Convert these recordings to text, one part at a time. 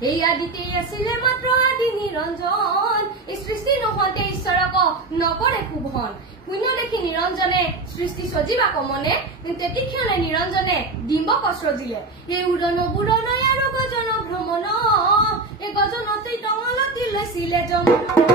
এই আদিতে আছিলে মাত্ৰ আদি নিৰঞ্জন সৃষ্টি নহতে ঈশ্বৰক নকৰে শুভন শূন্য দেখি নিৰঞ্জনে সৃষ্টি সজীৱাক মনে তেতিক্ষণে নিৰঞ্জনে ডিম্বক সৃজিলে এই উৰণ বুৰণ আৰু গজন ভ্ৰমণ এই গজনতেই টঙলতি লৈছিলে Yanam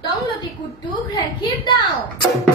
Don't let it go to Grand Kid down.